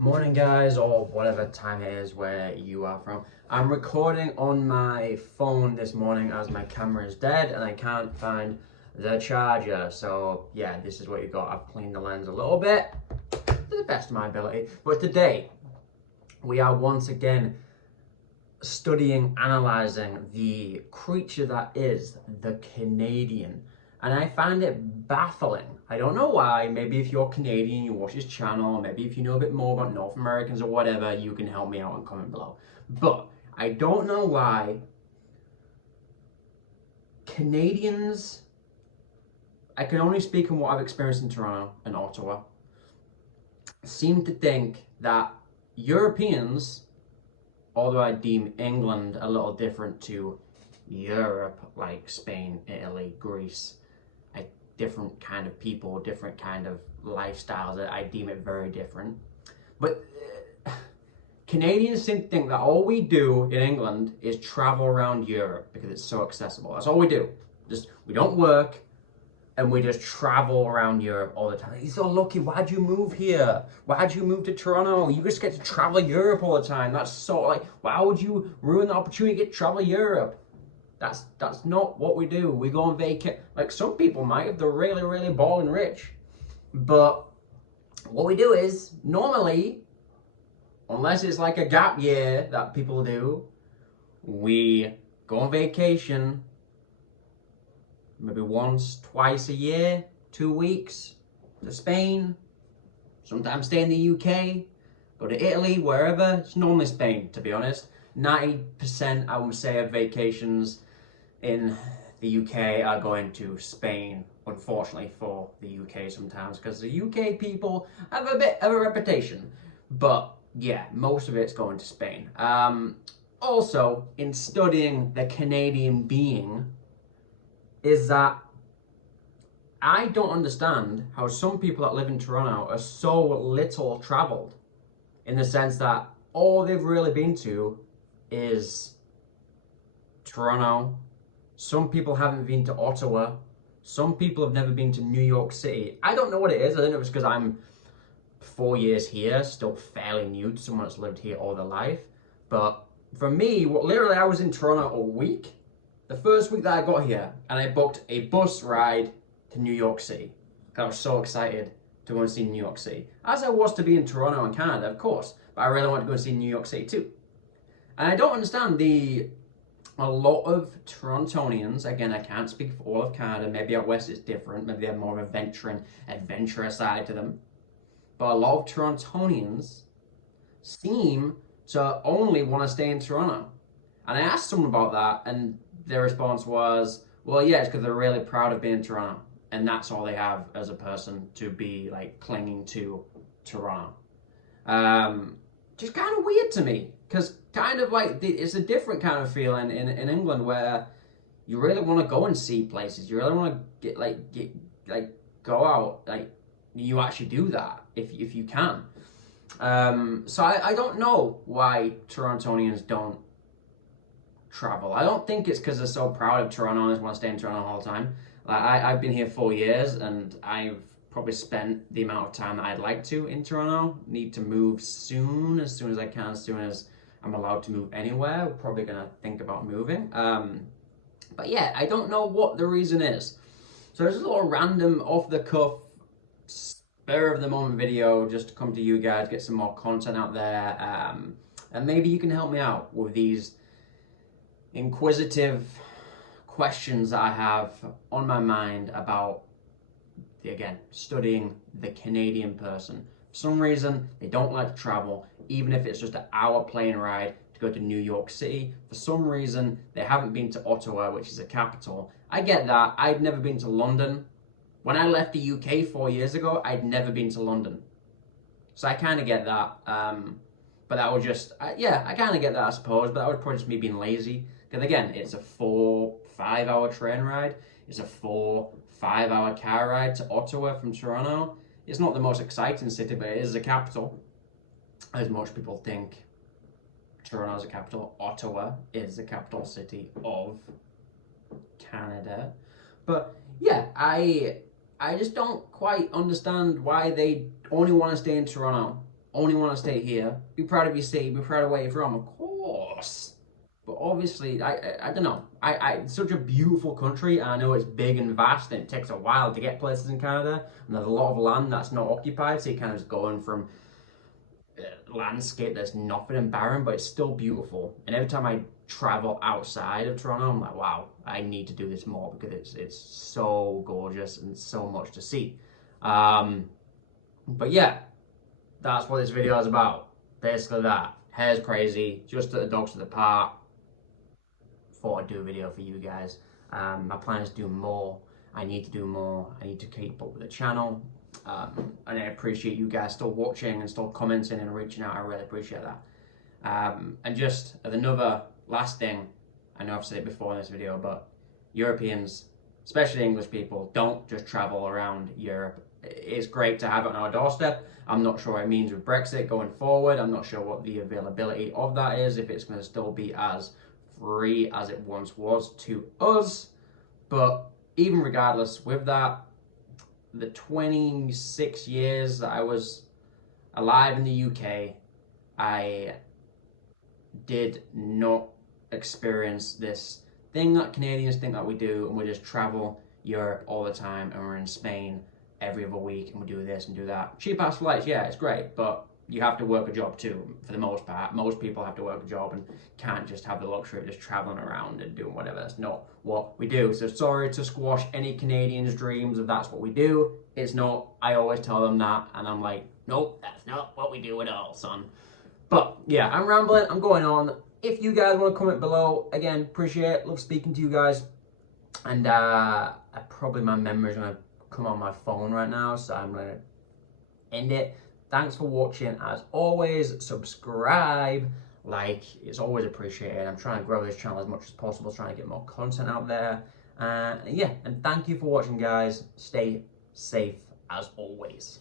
Morning guys, or whatever time it is where you are from. I'm recording on my phone this morning as my camera is dead and I can't find the charger. So yeah, this is what you got. I've cleaned the lens a little bit to the best of my ability. But today, we are once again studying, analysing the creature that is the Canadian. And I find it baffling. I don't know why. Maybe if you're Canadian, you watch this channel, maybe if you know a bit more about North Americans or whatever, you can help me out and comment below. But I don't know why Canadians, I can only speak on what I've experienced in Toronto and Ottawa, seem to think that Europeans, although I deem England a little different to Europe, like Spain, Italy, Greece, different kind of people, different kind of lifestyles. I deem it very different. But Canadians seem to think that all we do in England is travel around Europe because it's so accessible. That's all we do. We don't work and we just travel around Europe all the time. You're so lucky. Why'd you move here? Why'd you move to Toronto? You just get to travel Europe all the time. That's so like, why would you ruin the opportunity to get to travel Europe? That's not what we do. We go on vacation. Like some people might if they're really, really balling rich. But what we do is normally, unless it's like a gap year that people do, we go on vacation maybe once, twice a year, 2 weeks to Spain, sometimes stay in the UK, go to Italy, wherever. It's normally Spain, to be honest. 90% I would say of vacations in the UK are going to Spain, unfortunately for the UK sometimes, because the UK people have a bit of a reputation. But yeah, most of it's going to Spain. Also, in studying the Canadian being, is that I don't understand how some people that live in Toronto are so little traveled, in the sense that all they've really been to is Toronto. Some people haven't been to Ottawa. Some people have never been to New York City. I don't know what it is. I don't know if it's because I'm 4 years here, still fairly new to someone that's lived here all their life. But for me, literally I was in Toronto a week. The first week that I got here, and I booked a bus ride to New York City. I was so excited to go and see New York City. As I was to be in Toronto and Canada, of course. But I really want to go and see New York City too. And I don't understand a lot of Torontonians, again, I can't speak for all of Canada, maybe out west it's different, maybe they have more of an adventurous side to them. But a lot of Torontonians seem to only want to stay in Toronto. And I asked someone about that, and their response was, well, yeah, it's because they're really proud of being in Toronto. And that's all they have as a person to be like clinging to Toronto. Just kind of weird to me, because kind of like it's a different kind of feeling in England where you really want to go and see places. You really want to get go out. Like you actually do that if you can. So I don't know why Torontonians don't travel. I don't think it's because they're so proud of Toronto and just want to stay in Toronto all the time. Like I've been here 4 years and I've probably spent the amount of time that I'd like to in Toronto. Need to move as soon as I can, as soon as I'm allowed to move anywhere. We're probably gonna think about moving. But yeah, I don't know what the reason is. So there's a little random off the cuff, spur of the moment video just to come to you guys, get some more content out there. And maybe you can help me out with these inquisitive questions that I have on my mind about, again, studying the Canadian person. For some reason, they don't like to travel, even if it's just an hour plane ride to go to New York City. For some reason, they haven't been to Ottawa, which is the capital. I get that. I'd never been to London. When I left the UK 4 years ago, I'd never been to London. So I kind of get that. But that was just, yeah, I kind of get that, I suppose. But that was probably just me being lazy. Because again, it's a 4-5 hour train ride. It's a 4-5 hour car ride to Ottawa from Toronto. It's not the most exciting city, but it is the capital. As most people think, Toronto is the capital. Ottawa is the capital city of Canada. But yeah, I just don't quite understand why they only want to stay in Toronto. only want to stay here. Be proud of your city. Be proud of where you're from, of course. But obviously, I don't know. It's such a beautiful country, and I know it's big and vast, and it takes a while to get places in Canada. And there's a lot of land that's not occupied, so you're kind of just going from landscape that's nothing and barren, but it's still beautiful. And every time I travel outside of Toronto, I'm like, wow, I need to do this more because it's so gorgeous and so much to see. But yeah, that's what this video is about. Basically that. Hair's crazy, just at the dogs to the park. Thought I'd do a video for you guys. My plan is to do more. I need to do more. I need to keep up with the channel. And I appreciate you guys still watching and still commenting and reaching out. I really appreciate that. And just as another last thing, I know I've said it before in this video, but Europeans, especially English people, don't just travel around Europe. It's great to have it on our doorstep. I'm not sure what it means with Brexit going forward. I'm not sure what the availability of that is, if it's going to still be as free as it once was to us. But even regardless with that, the 26 years that I was alive in the UK, I did not experience this thing that Canadians think that we do, and we just travel Europe all the time, and we're in Spain every other week, and we do this and do that. Cheap ass flights, yeah, it's great, but you have to work a job too, for the most part. Most people have to work a job and can't just have the luxury of just traveling around and doing whatever. That's not what we do. So sorry to squash any Canadians' dreams if that's what we do. It's not. I always tell them that, and I'm like, nope, that's not what we do at all, son. But yeah, I'm rambling, I'm going on. If you guys want to comment below, again, appreciate it. Love speaking to you guys. And probably my memory's going to come on my phone right now, so I'm going to end it. Thanks for watching. As always, subscribe, like, it's always appreciated. I'm trying to grow this channel as much as possible, trying to get more content out there. Yeah, and thank you for watching, guys. Stay safe as always.